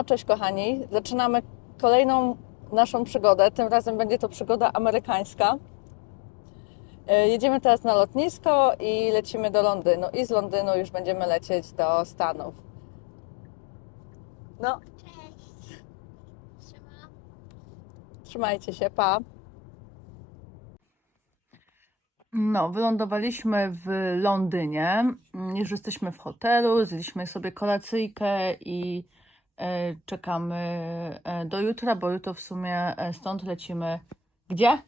No cześć kochani, zaczynamy kolejną naszą przygodę. Tym razem będzie to przygoda amerykańska. E, Jedziemy teraz na lotnisko i lecimy do Londynu. I z Londynu już będziemy lecieć do Stanów. No, Cześć. Trzymajcie się, pa. No, wylądowaliśmy w Londynie. Już jesteśmy w hotelu, zjedliśmy sobie kolacyjkę i czekamy e, do jutra, bo jutro w sumie e, stąd lecimy. Gdzie?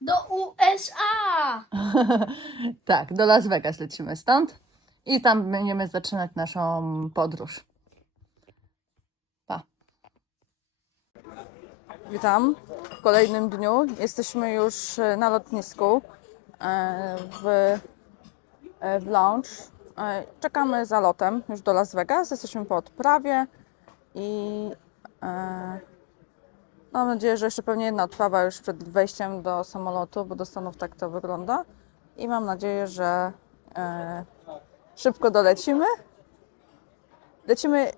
Do USA! tak, do Las Vegas lecimy stąd i tam będziemy zaczynać naszą podróż. Pa. Witam w kolejnym dniu. Jesteśmy już e, na lotnisku e, w, e, w lounge. E, Czekamy za lotem już do Las Vegas. Jesteśmy po odprawie i e, mam nadzieję, że jeszcze pewnie jedna odprawa już przed wejściem do samolotu, bo do Stanów tak to wygląda. I mam nadzieję, że e, szybko dolecimy. Lecimy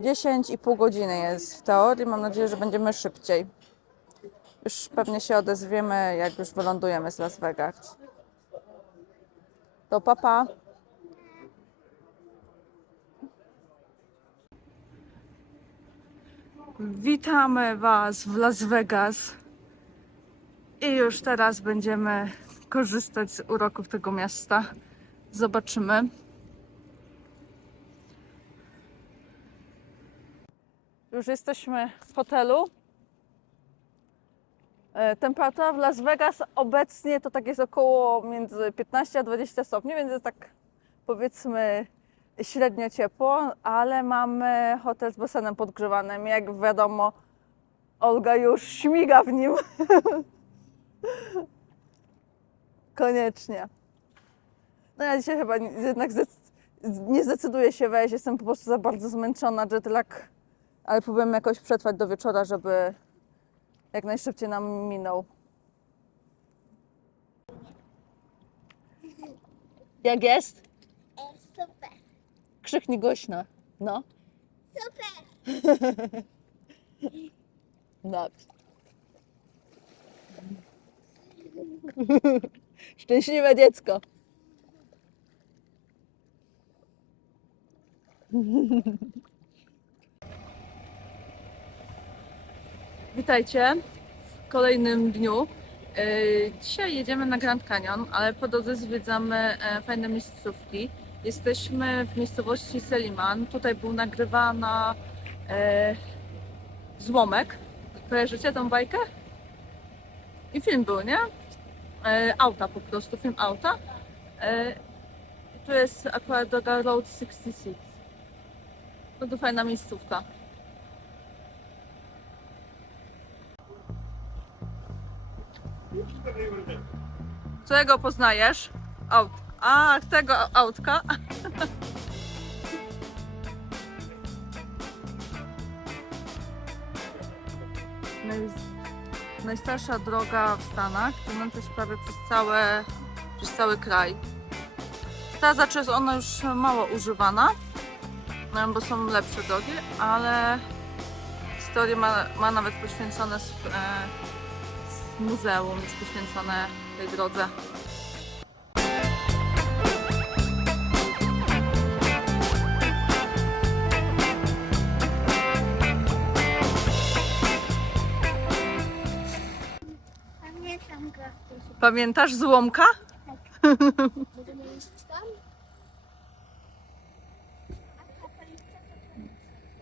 10,5 godziny jest w teorii. Mam nadzieję, że będziemy szybciej. Już pewnie się odezwiemy, jak już wylądujemy z Las Vegas. To papa. Witamy Was w Las Vegas. I już teraz będziemy korzystać z uroków tego miasta. Zobaczymy. Już jesteśmy w hotelu. E, Temperatura w Las Vegas obecnie to tak jest około między 15 a 20 stopni, więc jest tak powiedzmy średnio ciepło, ale mamy hotel z basenem podgrzewanym. Jak wiadomo, Olga już śmiga w nim. Koniecznie. No ja dzisiaj chyba jednak nie zdecyduję się wejść, jestem po prostu za bardzo zmęczona, jetlag, ale próbujemy jakoś przetrwać do wieczora, żeby jak najszybciej nam minął. Jak jest? Krzyknij głośno. No. Super. Dobrze. Szczęśliwe dziecko. Witajcie w kolejnym dniu. E, Dzisiaj jedziemy na Grand Canyon, ale po drodze zwiedzamy e, fajne miejscówki. Jesteśmy w miejscowości Seliman. Tutaj był nagrywana e, złomek. Kojarzycie tą bajkę? I film był, nie? E, auta po prostu, film auta. E, tu jest akurat droga Road 66. No to fajna miejscówka. Którego poznajesz? Aut. A, tego autka. Naj, najstarsza droga w Stanach, ciągnąca się prawie przez, całe, przez cały kraj. Ta znaczy jest ona już mało używana, no, bo są lepsze drogi, ale historię ma, ma nawet poświęcone z, e, z muzeum, jest poświęcone tej drodze. Pamiętasz złomka?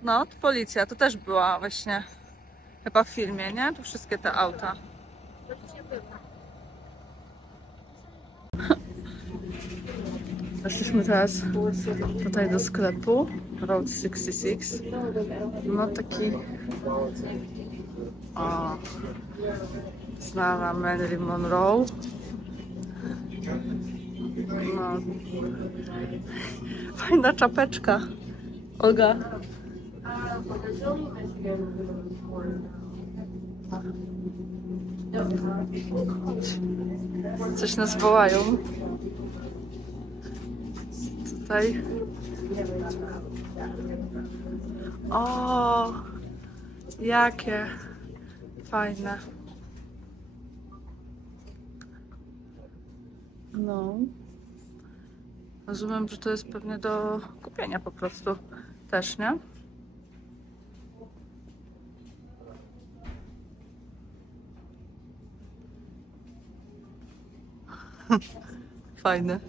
No, to policja, to też była właśnie chyba w filmie, nie? Tu wszystkie te auta. Weszliśmy teraz tutaj do sklepu Road 66. No taki o, znana Marilyn Monroe. No. Fajna czapeczka. Olga. Coś nas wołają. Tutaj. O, jakie fajne. No. Rozumiem, że to jest pewnie do kupienia po prostu też, nie? Fajne.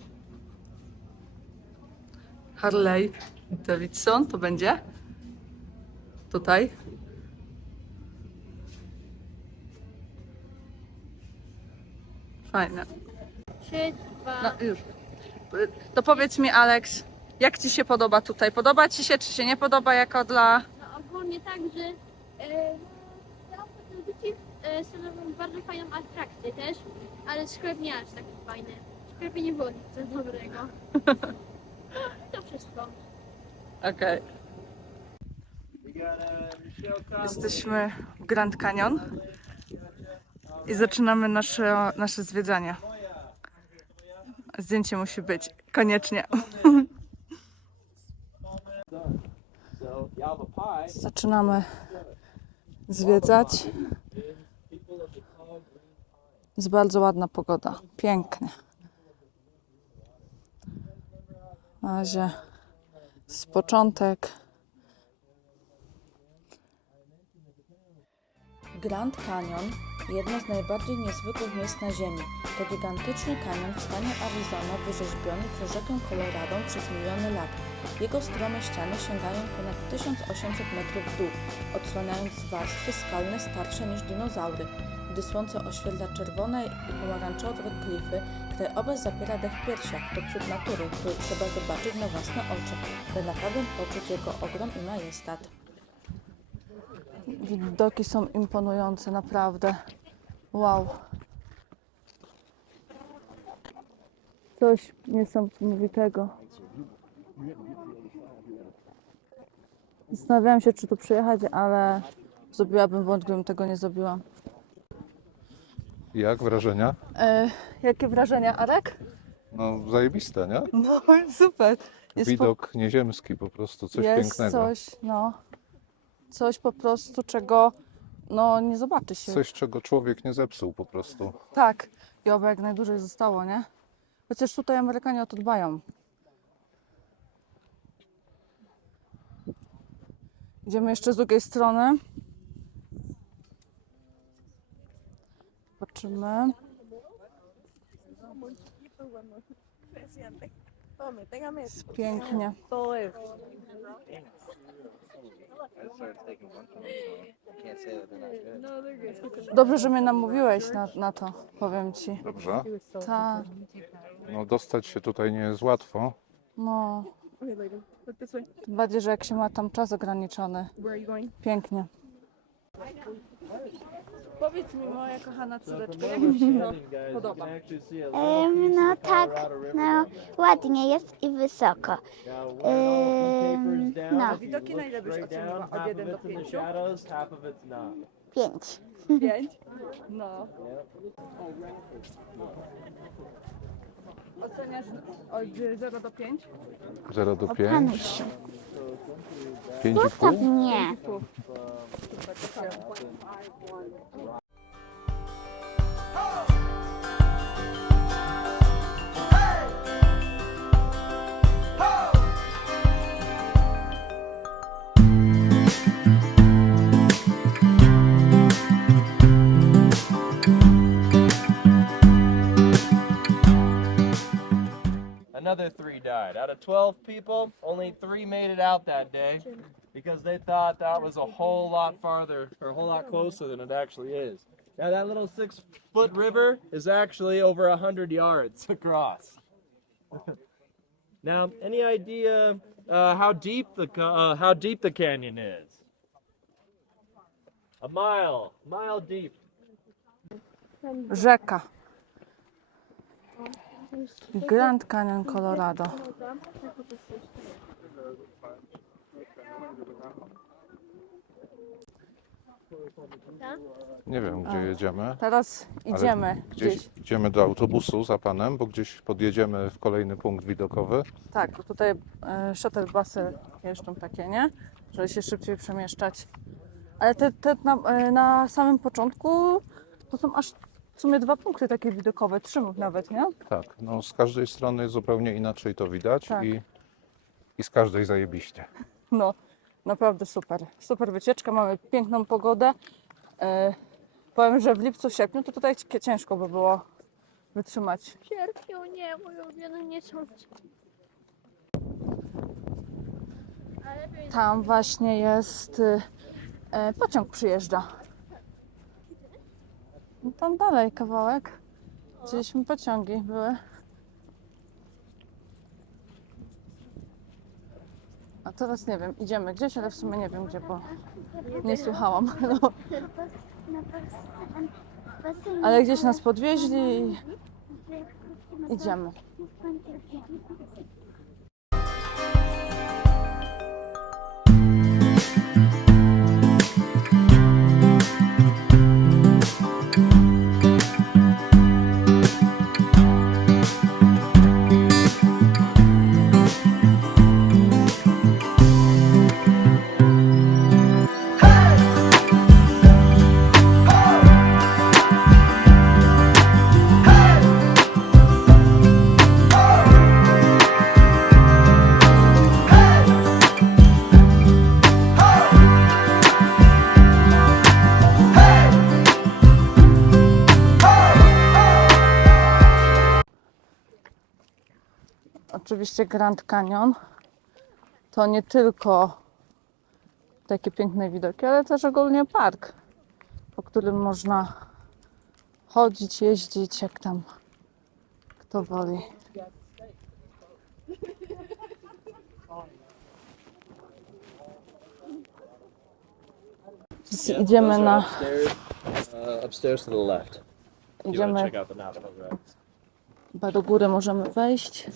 Harley Davidson to będzie? Tutaj? Fajne. Trzy, dwa. No już. To powiedz mi, Alex, jak Ci się podoba tutaj? Podoba Ci się, czy się nie podoba jako dla... No ogólnie tak, że no, ludzie e, stanowią bardzo fajną atrakcję też, ale sklep nie aż taki fajny. W sklepie nie było nic dobrego. To wszystko. Okej. Jesteśmy w Grand Canyon i zaczynamy nasze, nasze zwiedzanie. Zdjęcie musi być, koniecznie. Zaczynamy zwiedzać. Jest bardzo ładna pogoda, pięknie. Na razie z początek. Grand Canyon, jedno z najbardziej niezwykłych miejsc na Ziemi, to gigantyczny kanion w stanie Arizona wyrzeźbiony przez rzekę Colorado przez miliony lat. Jego strome ściany sięgają ponad 1800 metrów w dół, odsłaniając warstwy skalne starsze niż dinozaury. Gdy słońce oświetla czerwone i pomarańczowe klify, krajobraz zapiera dech w piersiach. To cud natury, który trzeba zobaczyć na własne oczy, by naprawdę poczuć jego ogrom i majestat. Widoki są imponujące, naprawdę. Wow. Coś niesamowitego. Zastanawiałam się, czy tu przyjechać, ale zrobiłabym błąd, gdybym tego nie zrobiła. Jak wrażenia? E, jakie wrażenia, Arek? No zajebiste, nie? No, super. Jest Widok nieziemski po prostu, coś jest pięknego. coś, no, coś po prostu, czego no, nie zobaczy się. Coś, czego człowiek nie zepsuł po prostu. Tak, i oby jak najdłużej zostało, nie? Chociaż tutaj Amerykanie o to dbają. Idziemy jeszcze z drugiej strony. Zobaczymy. Jest pięknie. Dobrze, że mnie namówiłeś na, na to, powiem ci. Dobrze? Tak, No dostać się tutaj nie jest łatwo. no. Tym bardziej, że jak się ma tam czas ograniczony. Pięknie. Powiedz mi, moja kochana córeczko, jak mi się to podoba? Em, no tak, no ładnie jest i wysoko. Em, no, Widoki na ile byś oceniła od 1 do 5? pięć. 5? No. Oceniasz od 0 do 5? 0 do 5, Opanuj się. 5,5. Zostaw mnie. Of 12 people, only three made it out that day because they thought that was a whole lot farther or a whole lot closer than it actually is. Now, that little six foot river is actually over a 100 yards across. now, any idea uh, how deep the uh, how deep the canyon is? A mile, mile deep. Rzeka. Grand Canyon, Colorado. Nie wiem, gdzie jedziemy. Teraz ale idziemy Gdzieś gdzieś. idziemy do autobusu za panem, bo gdzieś podjedziemy w kolejny punkt widokowy. Tak, bo tutaj e, shuttle busy jeżdżą takie, nie? żeby się szybciej przemieszczać. Ale te, te na, e, na samym początku to są aż w sumie dwa punkty takie widokowe, trzy nawet, nie? Tak, no z każdej strony zupełnie inaczej to widać Tak. i, i z każdej zajebiście. No, naprawdę super. Super wycieczka, mamy piękną pogodę. E, powiem, że w lipcu, sierpniu to tutaj cie- ciężko by było wytrzymać. W sierpniu nie, mój ulubiony miesiąc. Ale lepiej Tam właśnie jest y, e, pociąg przyjeżdża. No tam dalej kawałek. Widzieliśmy pociągi były. A teraz nie wiem, idziemy gdzieś, ale w sumie nie wiem gdzie, bo nie słuchałam. No. Ale gdzieś nas podwieźli i idziemy. Oczywiście Grand Canyon to nie tylko takie piękne widoki, ale też ogólnie park, po którym można chodzić, jeździć, jak tam kto woli. Idziemy na, uh, idziemy do góry możemy wejść.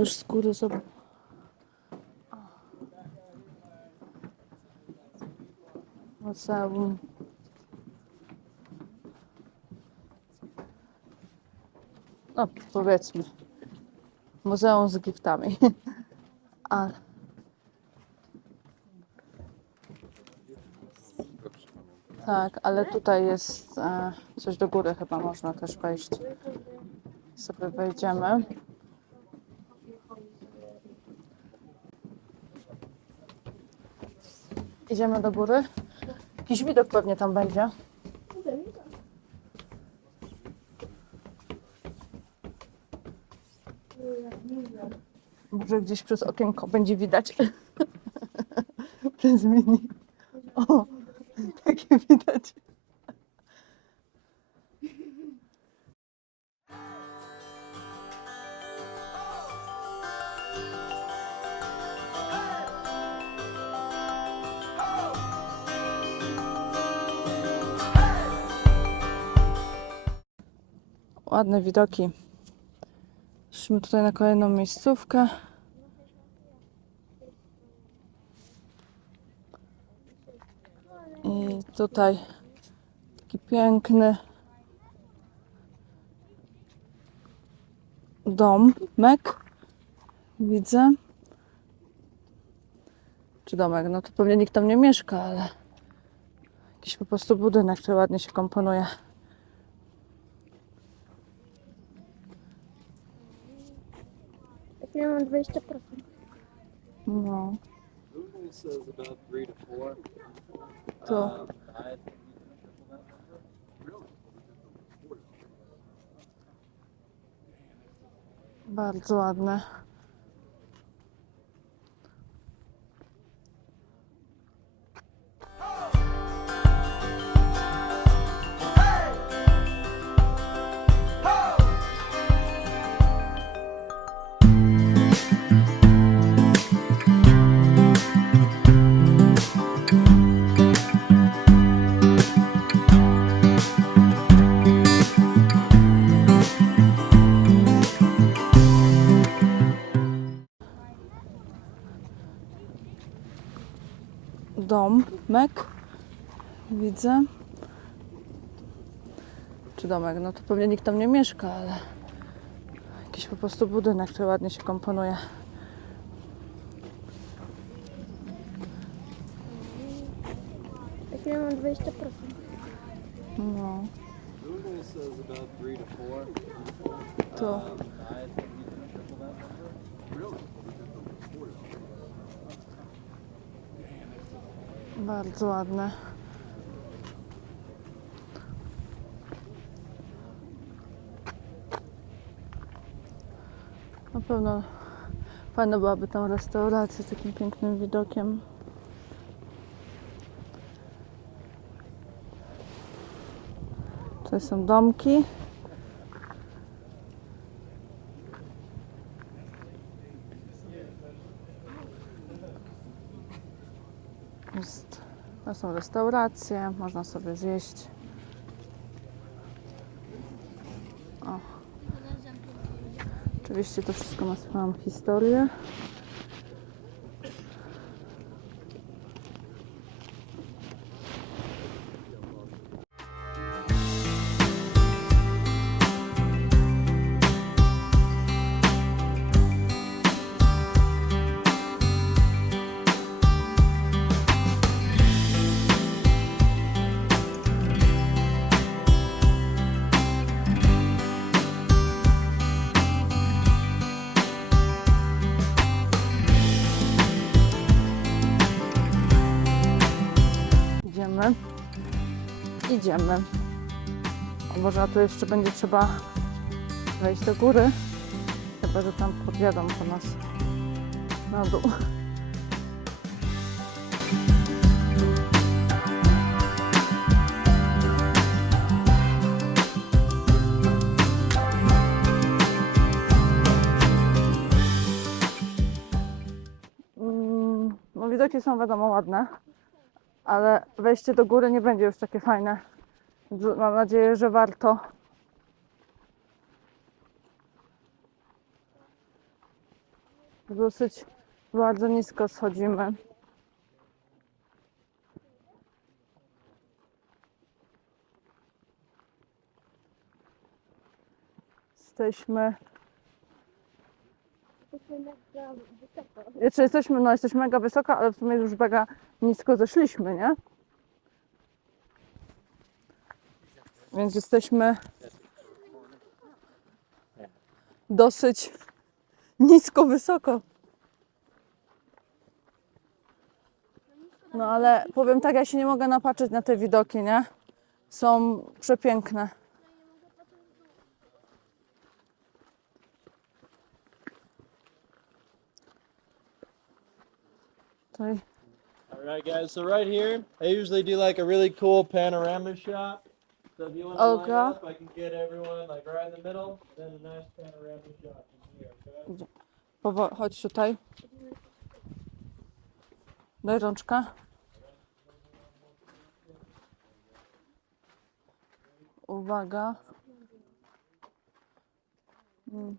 Też z góry zobacz. Muzeum. No, powiedzmy. Muzeum z giftami. Ale. Tak, ale tutaj jest e, coś do góry chyba można też wejść sobie wejdziemy. Idziemy do góry. Jakiś widok pewnie tam będzie. Może gdzieś przez okienko będzie widać. Przez mini. O, takie widać. Ładne widoki. Szliśmy tutaj na kolejną miejscówkę. I tutaj taki piękny domek. Widzę. Czy domek? No to pewnie nikt tam nie mieszka, ale jakiś po prostu budynek, który ładnie się komponuje. Ja mam 20%. No, to bardzo ładne. Domek. Widzę. Czy domek? No to pewnie nikt tam nie mieszka, ale jakiś po prostu budynek, który ładnie się komponuje. Ja mam 20%. No, Google Bardzo ładne. Na pewno fajna byłaby tam restauracja z takim pięknym widokiem. Tutaj są domki. Jest, to są restauracje, można sobie zjeść. O. Oczywiście to wszystko ma swoją historię. Idziemy. Idziemy. O Boże, a tu jeszcze będzie trzeba wejść do góry. Chyba, że tam podjadą po nas na dół. Mm, No widoki są wiadomo ładne ale wejście do góry nie będzie już takie fajne. Mam nadzieję, że warto. Dosyć bardzo nisko schodzimy. Jesteśmy, Jesteśmy mega wysoko. Znaczy jesteśmy, no jesteśmy mega wysoko, ale w sumie już mega nisko zeszliśmy, nie? Więc jesteśmy dosyć nisko, wysoko. No ale powiem tak, ja się nie mogę napatrzeć na te widoki, nie? Są przepiękne. All right, guys. So right here, I usually do like a really cool panorama shot. So if you want to line Okay. up, I can get everyone like right in the middle, then a nice panorama shot from here. Okay. Powo- chodź tutaj. Daj rączkę. Uwaga. Mm.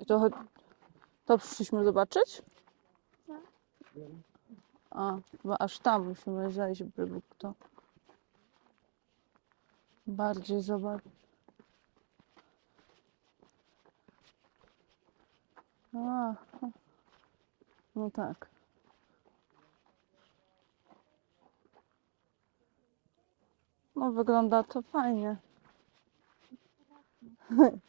I to, to przyszliśmy zobaczyć? A, bo aż tam musimy zejść, by Bóg to bardziej zobaczyć. A, no tak. No wygląda to fajnie.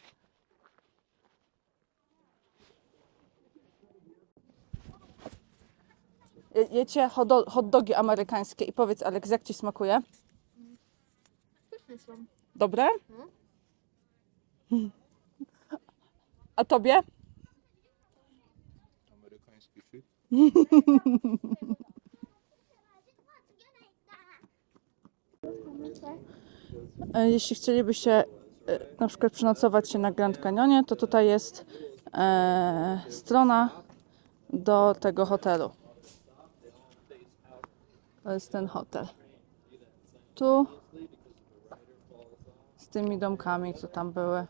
Jecie hot, do- hot dogi amerykańskie i powiedz Aleks, jak ci smakuje? Pyszne są. Dobre? A tobie? Amerykański Jeśli chcielibyście e, na przykład przenocować się na Grand Canyonie, to tutaj jest e, strona do tego hotelu. To jest ten hotel. Tu z tymi domkami, co tam były.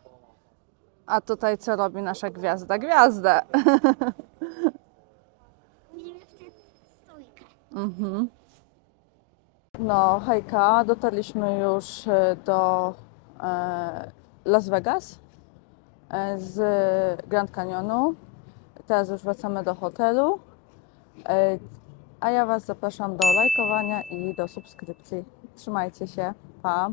A tutaj co robi nasza gwiazda? Gwiazdę! Mhm. No, hejka, dotarliśmy już e, do e, Las Vegas. e, z Grand Canyonu. Teraz już wracamy do hotelu. E, A ja Was zapraszam do lajkowania i do subskrypcji. Trzymajcie się. Pa!